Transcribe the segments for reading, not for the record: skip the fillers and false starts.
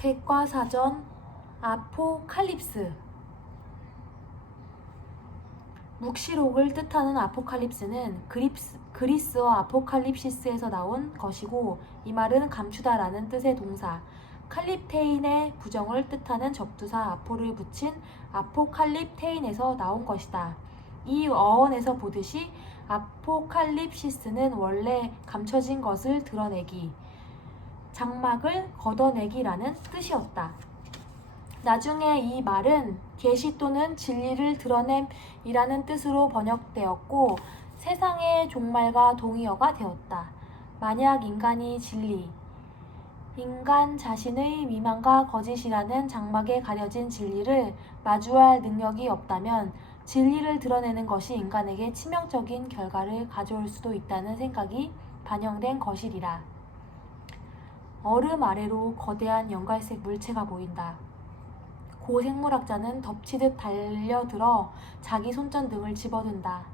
백과사전 아포칼립스. 묵시록을 뜻하는 아포칼립스는 그리스어 아포칼립시스에서 나온 것이고, 이 말은 감추다라는 뜻의 동사 칼립테인의 부정을 뜻하는 접두사 아포를 붙인 아포칼립테인에서 나온 것이다. 이 어원에서 보듯이 아포칼립시스는 원래 감춰진 것을 드러내기, 장막을 걷어내기라는 뜻이었다. 나중에 이 말은 계시 또는 진리를 드러냄이라는 뜻으로 번역되었고, 세상의 종말과 동의어가 되었다. 만약 인간이 진리, 인간 자신의 미망과 거짓이라는 장막에 가려진 진리를 마주할 능력이 없다면 진리를 드러내는 것이 인간에게 치명적인 결과를 가져올 수도 있다는 생각이 반영된 것이리라. 얼음 아래로 거대한 연갈색 물체가 보인다. 고 생물학자는 덮치듯 달려들어 자기 손전등을 집어든다.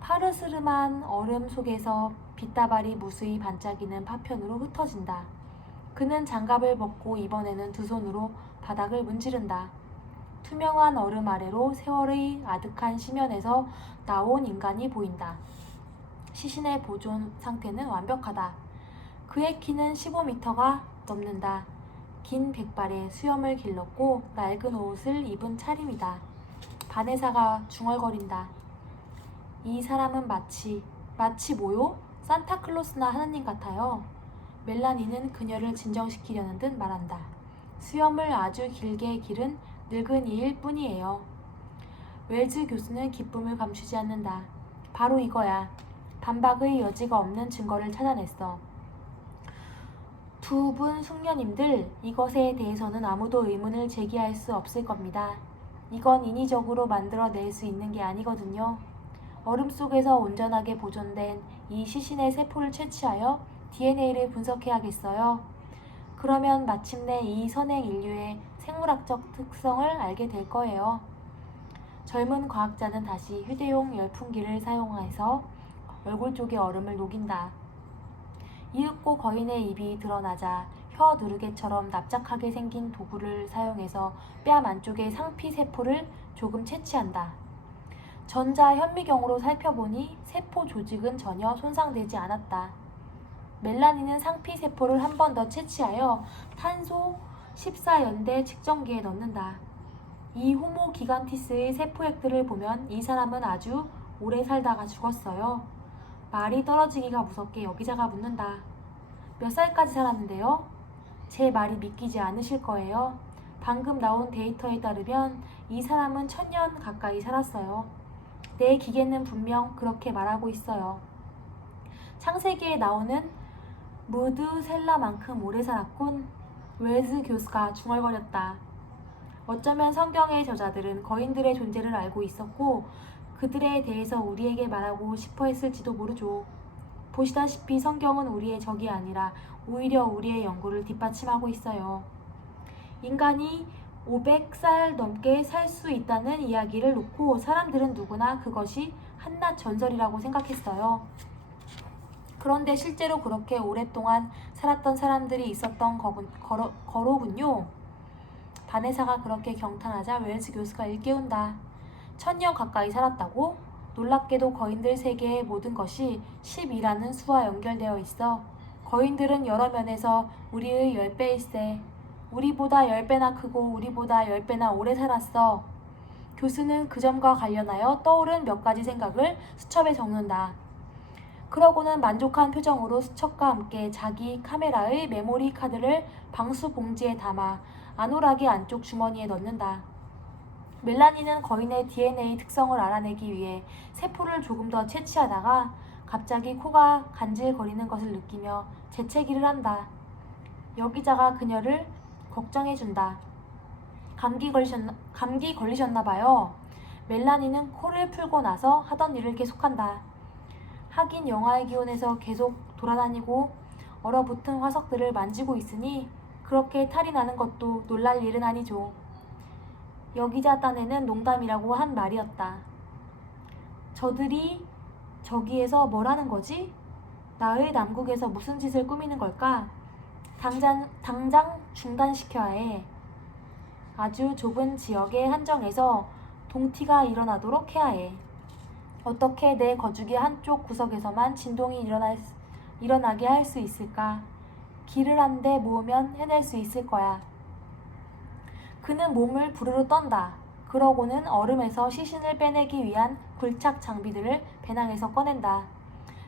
파르스름한 얼음 속에서 빛다발이 무수히 반짝이는 파편으로 흩어진다. 그는 장갑을 벗고 이번에는 두 손으로 바닥을 문지른다. 투명한 얼음 아래로 세월의 아득한 심연에서 나온 인간이 보인다. 시신의 보존 상태는 완벽하다. 그의 키는 15m가 넘는다. 긴 백발에 수염을 길렀고 낡은 옷을 입은 차림이다. 바네사가 중얼거린다. 이 사람은 마치 뭐요? 산타클로스나 하느님 같아요. 멜라니는 그녀를 진정시키려는 듯 말한다. 수염을 아주 길게 기른 늙은이일 뿐이에요. 웰즈 교수는 기쁨을 감추지 않는다. 바로 이거야. 반박의 여지가 없는 증거를 찾아냈어. 두 분 숙녀님들, 이것에 대해서는 아무도 의문을 제기할 수 없을 겁니다. 이건 인위적으로 만들어낼 수 있는 게 아니거든요. 얼음 속에서 온전하게 보존된 이 시신의 세포를 채취하여 DNA를 분석해야겠어요. 그러면 마침내 이 선행 인류의 생물학적 특성을 알게 될 거예요. 젊은 과학자는 다시 휴대용 열풍기를 사용해서 얼굴 쪽의 얼음을 녹인다. 이윽고 거인의 입이 드러나자 혀 누르개처럼 납작하게 생긴 도구를 사용해서 뺨 안쪽의 상피 세포를 조금 채취한다. 전자 현미경으로 살펴보니 세포 조직은 전혀 손상되지 않았다. 멜라니는 상피 세포를 한 번 더 채취하여 탄소 14연대 측정기에 넣는다. 이 호모 기간티스의 세포액들을 보면 이 사람은 아주 오래 살다가 죽었어요. 말이 떨어지기가 무섭게 여기자가 묻는다. 몇 살까지 살았는데요? 제 말이 믿기지 않으실 거예요. 방금 나온 데이터에 따르면 이 사람은 1000년 가까이 살았어요. 내 기계는 분명 그렇게 말하고 있어요. 창세기에 나오는 무드셀라만큼 오래 살았군. 웰즈 교수가 중얼거렸다. 어쩌면 성경의 저자들은 거인들의 존재를 알고 있었고 그들에 대해서 우리에게 말하고 싶어 했을지도 모르죠. 보시다시피 성경은 우리의 적이 아니라 오히려 우리의 연구를 뒷받침하고 있어요. 인간이 500살 넘게 살 수 있다는 이야기를 놓고 사람들은 누구나 그것이 한낱 전설이라고 생각했어요. 그런데 실제로 그렇게 오랫동안 살았던 사람들이 있었던 거로군요. 바네사가 그렇게 경탄하자 웰즈 교수가 일깨운다. 1000년 가까이 살았다고? 놀랍게도 거인들 세계의 모든 것이 10이라는 수와 연결되어 있어. 거인들은 여러 면에서 우리의 10배일세. 우리보다 10배나 크고 우리보다 10배나 오래 살았어. 교수는 그 점과 관련하여 떠오른 몇 가지 생각을 수첩에 적는다. 그러고는 만족한 표정으로 수첩과 함께 자기 카메라의 메모리 카드를 방수 봉지에 담아 아노라기 안쪽 주머니에 넣는다. 멜라니는 거인의 DNA 특성을 알아내기 위해 세포를 조금 더 채취하다가 갑자기 코가 간질거리는 것을 느끼며 재채기를 한다. 여기자가 그녀를 걱정해준다. 감기 걸리셨나 봐요. 멜라니는 코를 풀고 나서 하던 일을 계속한다. 하긴 영하의 기온에서 계속 돌아다니고 얼어붙은 화석들을 만지고 있으니 그렇게 탈이 나는 것도 놀랄 일은 아니죠. 여기자 딴에는 농담이라고 한 말이었다. 저들이 저기에서 뭘 하는 거지? 나의 남국에서 무슨 짓을 꾸미는 걸까? 당장 중단시켜야 해. 아주 좁은 지역에 한정해서 동티가 일어나도록 해야 해. 어떻게 내 거주기 한쪽 구석에서만 진동이 일어나게 할 수 있을까? 길을 한 대 모으면 해낼 수 있을 거야. 그는 몸을 부르르 떤다. 그러고는 얼음에서 시신을 빼내기 위한 굴착 장비들을 배낭에서 꺼낸다.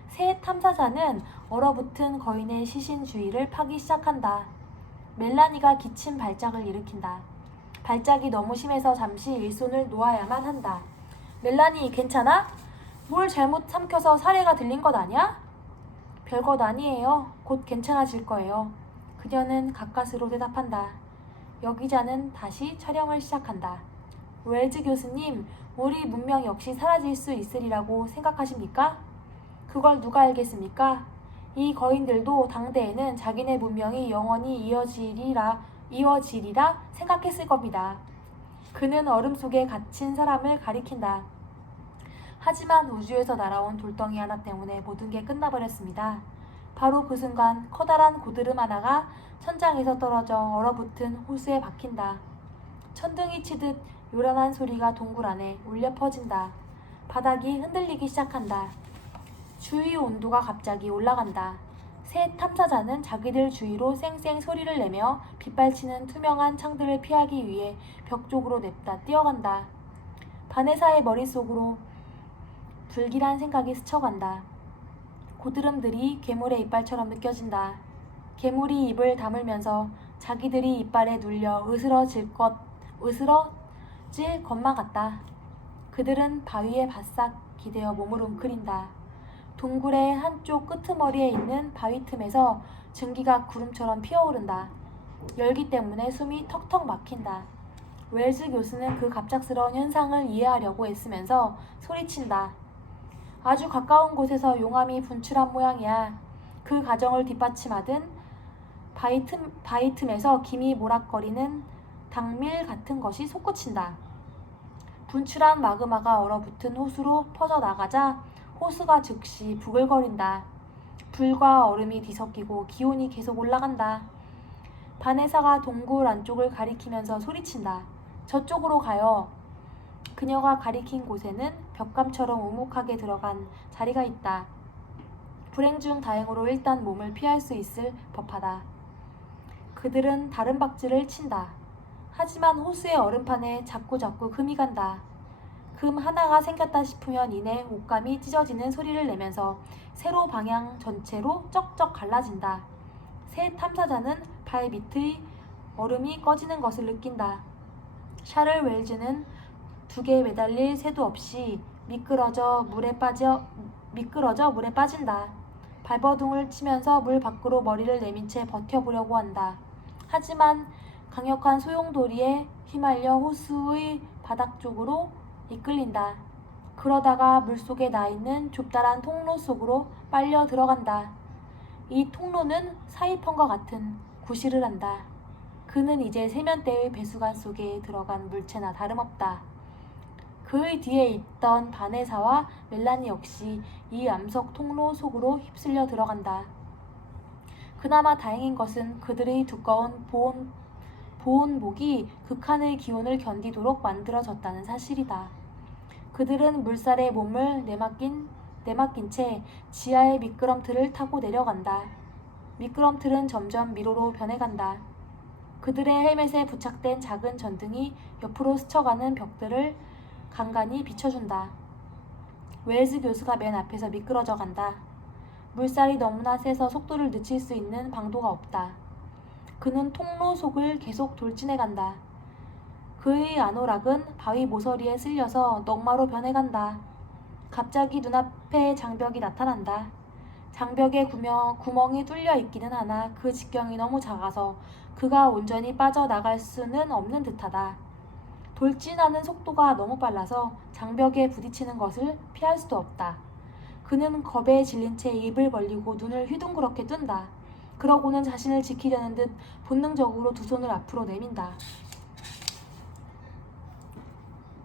새 탐사자는 얼어붙은 거인의 시신 주위를 파기 시작한다. 멜라니가 기침 발작을 일으킨다. 발작이 너무 심해서 잠시 일손을 놓아야만 한다. 멜라니, 괜찮아? 뭘 잘못 삼켜서 사례가 들린 것 아니야? 별것 아니에요. 곧 괜찮아질 거예요. 그녀는 가까스로 대답한다. 여기자는 다시 촬영을 시작한다. 웰즈 교수님, 우리 문명 역시 사라질 수 있으리라고 생각하십니까? 그걸 누가 알겠습니까? 이 거인들도 당대에는 자기네 문명이 영원히 이어지리라 생각했을 겁니다. 그는 얼음 속에 갇힌 사람을 가리킨다. 하지만 우주에서 날아온 돌덩이 하나 때문에 모든 게 끝나버렸습니다. 바로 그 순간 커다란 고드름 하나가 천장에서 떨어져 얼어붙은 호수에 박힌다. 천둥이 치듯 요란한 소리가 동굴 안에 울려 퍼진다. 바닥이 흔들리기 시작한다. 주위 온도가 갑자기 올라간다. 새 탐사자는 자기들 주위로 쌩쌩 소리를 내며 빗발치는 투명한 창들을 피하기 위해 벽 쪽으로 냅다 뛰어간다. 바네사의 머릿속으로 불길한 생각이 스쳐간다. 고드름들이 괴물의 이빨처럼 느껴진다. 괴물이 입을 다물면서 자기들이 이빨에 눌려 으스러질 것만 같다. 그들은 바위에 바싹 기대어 몸을 웅크린다. 동굴의 한쪽 끄트머리에 있는 바위 틈에서 증기가 구름처럼 피어오른다. 열기 때문에 숨이 턱턱 막힌다. 웰즈 교수는 그 갑작스러운 현상을 이해하려고 애쓰면서 소리친다. 아주 가까운 곳에서 용암이 분출한 모양이야. 그 가정을 뒷받침하던 바위 틈에서 김이 모락거리는 당밀 같은 것이 솟구친다. 분출한 마그마가 얼어붙은 호수로 퍼져나가자 호수가 즉시 부글거린다. 불과 얼음이 뒤섞이고 기온이 계속 올라간다. 바네사가 동굴 안쪽을 가리키면서 소리친다. 저쪽으로 가요. 그녀가 가리킨 곳에는 벽감처럼 오목하게 들어간 자리가 있다. 불행 중 다행으로 일단 몸을 피할 수 있을 법하다. 그들은 다른 박질을 친다. 하지만 호수의 얼음판에 자꾸자꾸 금이 간다. 금 하나가 생겼다 싶으면 이내 옷감이 찢어지는 소리를 내면서 세로 방향 전체로 쩍쩍 갈라진다. 새 탐사자는 발 밑의 얼음이 꺼지는 것을 느낀다. 샤를 웰즈는 두개 매달릴 새도 없이 미끄러져 물에 빠진다. 발버둥을 치면서 물 밖으로 머리를 내민 채 버텨보려고 한다. 하지만 강력한 소용돌이에 휘말려 호수의 바닥 쪽으로 이끌린다. 그러다가 물속에 나있는 좁다란 통로 속으로 빨려 들어간다. 이 통로는 사이펀과 같은 구실을 한다. 그는 이제 세면대의 배수관 속에 들어간 물체나 다름없다. 그의 뒤에 있던 바네사와 멜라니 역시 이 암석 통로 속으로 휩쓸려 들어간다. 그나마 다행인 것은 그들의 두꺼운 보온복이 극한의 기온을 견디도록 만들어졌다는 사실이다. 그들은 물살에 몸을 내맡긴 채 지하의 미끄럼틀을 타고 내려간다. 미끄럼틀은 점점 미로로 변해간다. 그들의 헬멧에 부착된 작은 전등이 옆으로 스쳐가는 벽들을 간간히 비춰준다. 웰즈 교수가 맨 앞에서 미끄러져 간다. 물살이 너무나 세서 속도를 늦출 수 있는 방도가 없다. 그는 통로 속을 계속 돌진해 간다. 그의 아노락은 바위 모서리에 쓸려서 넉마로 변해간다. 갑자기 눈앞에 장벽이 나타난다. 장벽에 구멍이 뚫려 있기는 하나 그 직경이 너무 작아서 그가 온전히 빠져나갈 수는 없는 듯하다. 돌진하는 속도가 너무 빨라서 장벽에 부딪히는 것을 피할 수도 없다. 그는 겁에 질린 채 입을 벌리고 눈을 휘둥그렇게 뜬다. 그러고는 자신을 지키려는 듯 본능적으로 두 손을 앞으로 내민다.